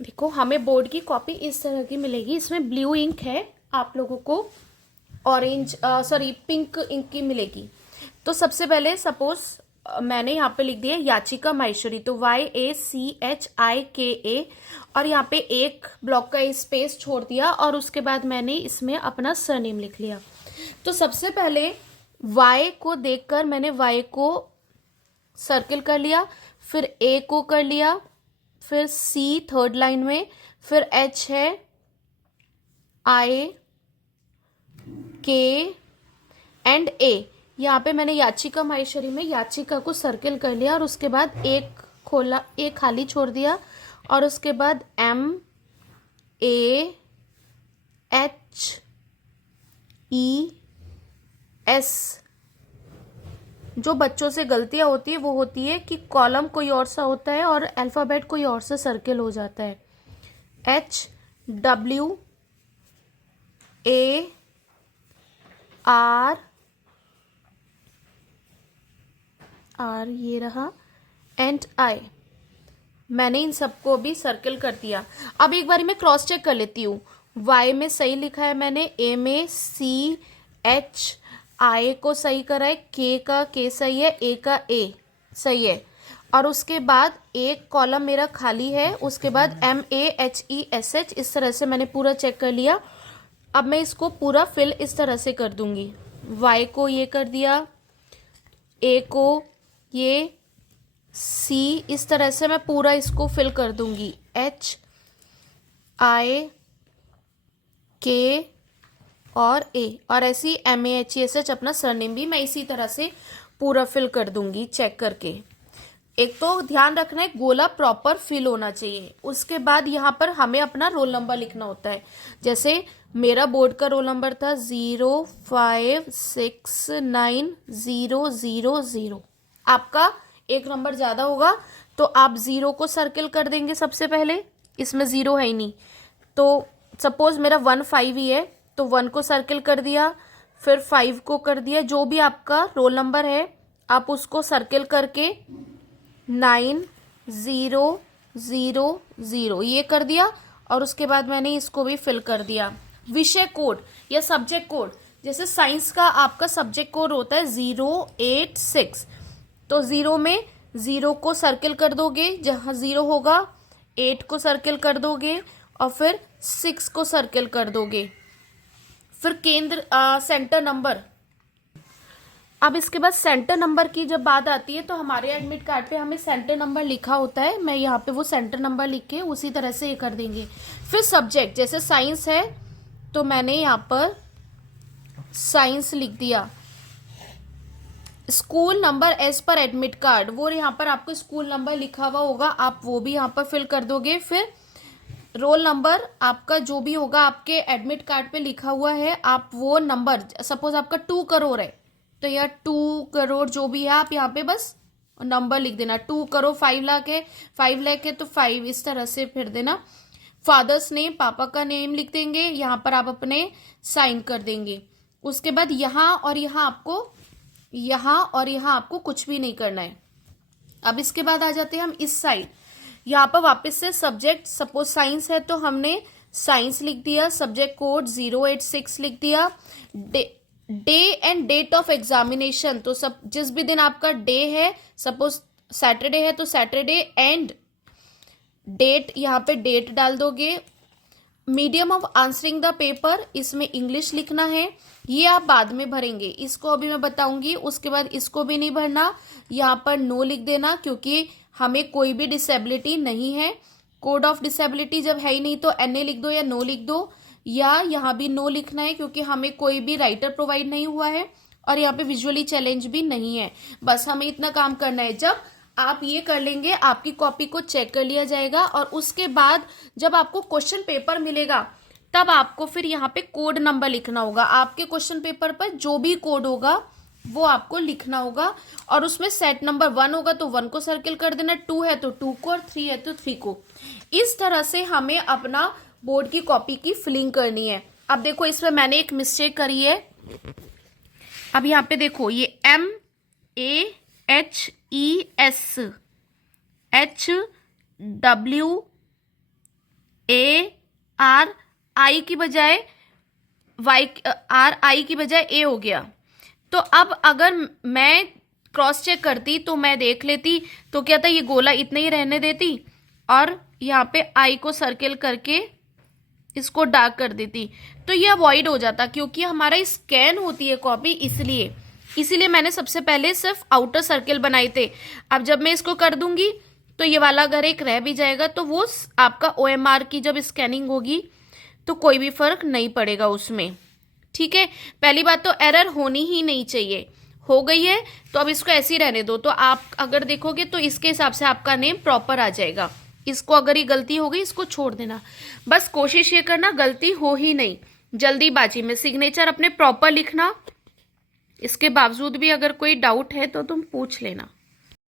देखो हमें बोर्ड की कॉपी इस तरह की मिलेगी, इसमें ब्लू इंक है, आप लोगों को ऑरेंज सॉरी पिंक इंक की मिलेगी। तो सबसे पहले सपोज मैंने यहाँ पे लिख दिया याचिका माहेश्वरी, तो YACHIKA, और यहाँ पे एक ब्लॉक का स्पेस छोड़ दिया और उसके बाद मैंने इसमें अपना सरनेम लिख लिया। तो सबसे पहले Y को देखकर मैंने Y को सर्किल कर लिया, फिर A को कर लिया, फिर C थर्ड लाइन में, फिर H है, I K एंड A। यहाँ पे मैंने याचिका माहेश्वरी में याचिका को सर्किल कर लिया और उसके बाद एक खोला, एक खाली छोड़ दिया और उसके बाद MAHES। जो बच्चों से गलतियां होती है वो होती है कि कॉलम कोई और सा होता है और अल्फ़ाबेट कोई और से सर्किल हो जाता है। HWAR ये रहा एंड I। मैंने इन सबको भी सर्किल कर दिया। अब एक बारी मैं क्रॉस चेक कर लेती हूँ। Y में सही लिखा है मैंने, A में CH, I को सही करा है, K का K सही है, A का A सही है, और उसके बाद एक कॉलम मेरा खाली है, उसके बाद MAHESH। इस तरह से मैंने पूरा चेक कर लिया। अब मैं इसको पूरा फिल इस तरह से कर दूंगी। Y को ये कर दिया, A को ये, C इस तरह से मैं पूरा इसको फिल कर दूंगी। HIK और A, और ऐसी MAHESH अपना सरनेम भी मैं इसी तरह से पूरा फिल कर दूंगी चेक करके। एक तो ध्यान रखना है गोला प्रॉपर फिल होना चाहिए। उसके बाद यहाँ पर हमें अपना रोल नंबर लिखना होता है। जैसे मेरा बोर्ड का रोल नंबर था 05690000। आपका एक नंबर ज़्यादा होगा तो आप 0 को सर्किल कर देंगे सबसे पहले, इसमें 0 है ही नहीं। तो सपोज मेरा 15 ही है तो 1 को सर्किल कर दिया, फिर 5 को कर दिया। जो भी आपका रोल नंबर है आप उसको सर्किल करके 9000 ये कर दिया, और उसके बाद मैंने इसको भी फिल कर दिया। विषय कोड या सब्जेक्ट कोड, जैसे साइंस का आपका सब्जेक्ट कोड होता है 086, तो 0 में 0 को सर्किल कर दोगे, जहाँ 0 होगा 8 को सर्किल कर दोगे और फिर 6 को सर्किल कर दोगे। फिर केंद्र सेंटर नंबर। अब इसके बाद सेंटर नंबर की जब बात आती है तो हमारे एडमिट कार्ड पे हमें सेंटर नंबर लिखा होता है। मैं यहाँ पे वो सेंटर नंबर लिख के उसी तरह से ये कर देंगे। फिर सब्जेक्ट, जैसे साइंस है तो मैंने यहाँ पर साइंस लिख दिया। School number as per admit card, वो यहाँ पर आपको स्कूल नंबर लिखा हुआ होगा, आप वो भी यहाँ पर फिल कर दोगे। फिर रोल नंबर आपका जो भी होगा आपके एडमिट कार्ड पे लिखा हुआ है, आप वो नंबर, सपोज आपका 2 करोड़ है तो यह 2 करोड़ जो भी है आप यहाँ पे बस नंबर लिख देना। 2 करोड़ 5 लाख है, 5 लाख है तो 5 इस तरह से फिर देना। फादर्स नेम, पापा का नेम लिख देंगे, यहाँ पर आप अपने साइन कर देंगे। उसके बाद यहाँ और यहाँ आपको कुछ भी नहीं करना है। अब इसके बाद आ जाते हैं हम इस साइड। यहाँ पर वापस से सब्जेक्ट, सपोज साइंस है तो हमने साइंस लिख दिया, सब्जेक्ट कोड 086 लिख दिया। Day and date of examination, तो सब जिस भी दिन आपका डे है, सपोज सैटरडे है तो सैटरडे, एंड डेट यहाँ पे डेट डाल दोगे। Medium of answering the paper, इसमें इंग्लिश लिखना है, ये आप बाद में भरेंगे, इसको अभी मैं बताऊंगी। उसके बाद इसको भी नहीं भरना, यहाँ पर नो लिख देना क्योंकि हमें कोई भी डिसेबिलिटी नहीं है। कोड ऑफ डिसेबिलिटी जब है ही नहीं तो NA लिख दो या नो लिख दो, या यहाँ भी नो लिखना है क्योंकि हमें कोई भी राइटर प्रोवाइड नहीं हुआ है और यहाँ पे विजुअली चैलेंज भी नहीं है। बस हमें इतना काम करना है। जब आप ये कर लेंगे आपकी कॉपी को चेक कर लिया जाएगा और उसके बाद जब आपको क्वेश्चन पेपर मिलेगा तब आपको फिर यहाँ पे कोड नंबर लिखना होगा। आपके क्वेश्चन पेपर पर जो भी कोड होगा वो आपको लिखना होगा, और उसमें सेट नंबर 1 होगा तो 1 को सर्किल कर देना, 2 है तो 2 को और 3 है तो 3 को। इस तरह से हमें अपना बोर्ड की कॉपी की फिलिंग करनी है। अब देखो इसमें मैंने एक मिस्टेक करी है। अब यहाँ पे देखो ये MAHES HWAR ए आर आई की बजाय वाई, आर आई की बजाय ए हो गया। तो अब अगर मैं क्रॉस चेक करती तो मैं देख लेती तो क्या था, ये गोला इतने ही रहने देती और यहाँ पे आई को सर्किल करके इसको डार्क कर देती, तो ये अवॉइड हो जाता क्योंकि हमारा स्कैन होती है कॉपी, इसीलिए मैंने सबसे पहले सिर्फ आउटर सर्किल बनाए थे। अब जब मैं इसको कर दूंगी तो ये वाला अगर एक रह भी जाएगा तो वो आपका OMR की जब स्कैनिंग होगी तो कोई भी फर्क नहीं पड़ेगा उसमें। ठीक है, पहली बात तो एरर होनी ही नहीं चाहिए, हो गई है तो अब इसको ऐसे ही रहने दो। तो आप अगर देखोगे तो इसके हिसाब से आपका नेम प्रॉपर आ जाएगा। इसको अगर ये गलती हो गई इसको छोड़ देना, बस कोशिश ये करना गलती हो ही नहीं, जल्दीबाजी में सिग्नेचर अपने प्रॉपर लिखना। इसके बावजूद भी अगर कोई डाउट है तो तुम पूछ लेना।